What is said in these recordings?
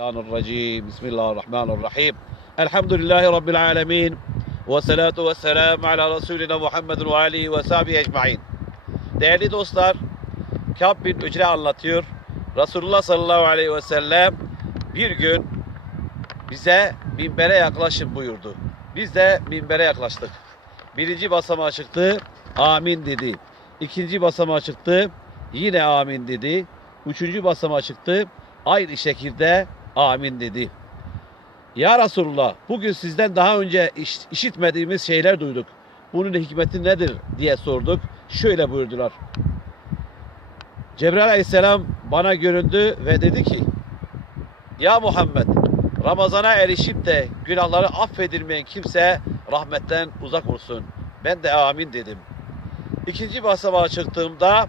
الشيطان الرجيم بسم الله الرحمن الرحيم الحمد لله رب العالمين والصلاة والسلام على Resulina Muhammed ve alihi ve sahbihi ecmain. Değerli dostlar, Kâb bin Ücre anlatıyor. Resulullah sallallahu aleyhi ve sellem bir gün bize minbere yaklaşın buyurdu. Biz de minbere yaklaştık. Birinci basamağa çıktı, amin dedi. İkinci basamağa çıktı, yine amin dedi. Üçüncü basamağa çıktı, aynı şekilde amin dedi. Ya Resulullah bugün sizden daha önce iş- işitmediğimiz şeyler duyduk. Bunun hikmeti nedir diye sorduk. Şöyle buyurdular. Cebrail aleyhisselam bana göründü ve dedi ki Ya Muhammed Ramazana erişip de günahları affedilmeyen kimse rahmetten uzak olsun. Ben de amin dedim. İkinci basamağa çıktığımda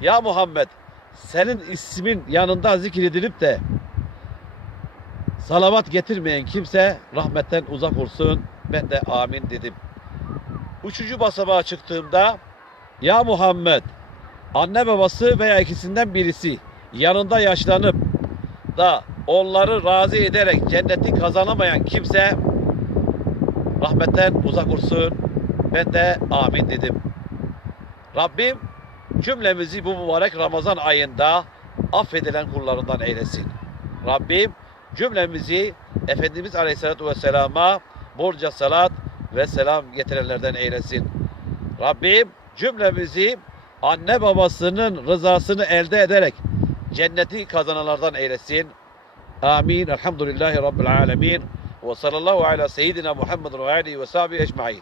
Ya Muhammed senin ismin yanında zikredilip de salavat getirmeyen kimse rahmetten uzak olsun. Ben de amin dedim. Üçüncü basamağa çıktığımda Ya Muhammed anne babası veya ikisinden birisi yanında yaşlanıp da onları razı ederek cenneti kazanamayan kimse rahmetten uzak olsun. Ben de amin dedim. Rabbim cümlemizi bu mübarek Ramazan ayında affedilen kullarından eylesin. Rabbim cümlemizi Efendimiz Aleyhisselatü Vesselam'a borca salat ve selam getirenlerden eylesin. Rabbim cümlemizi anne babasının rızasını elde ederek cenneti kazananlardan eylesin. Amin. Elhamdülillahi Rabbil alemin. Ve sallallahu ala seyyidina Muhammed ve alihi ve sahbihi ecmain.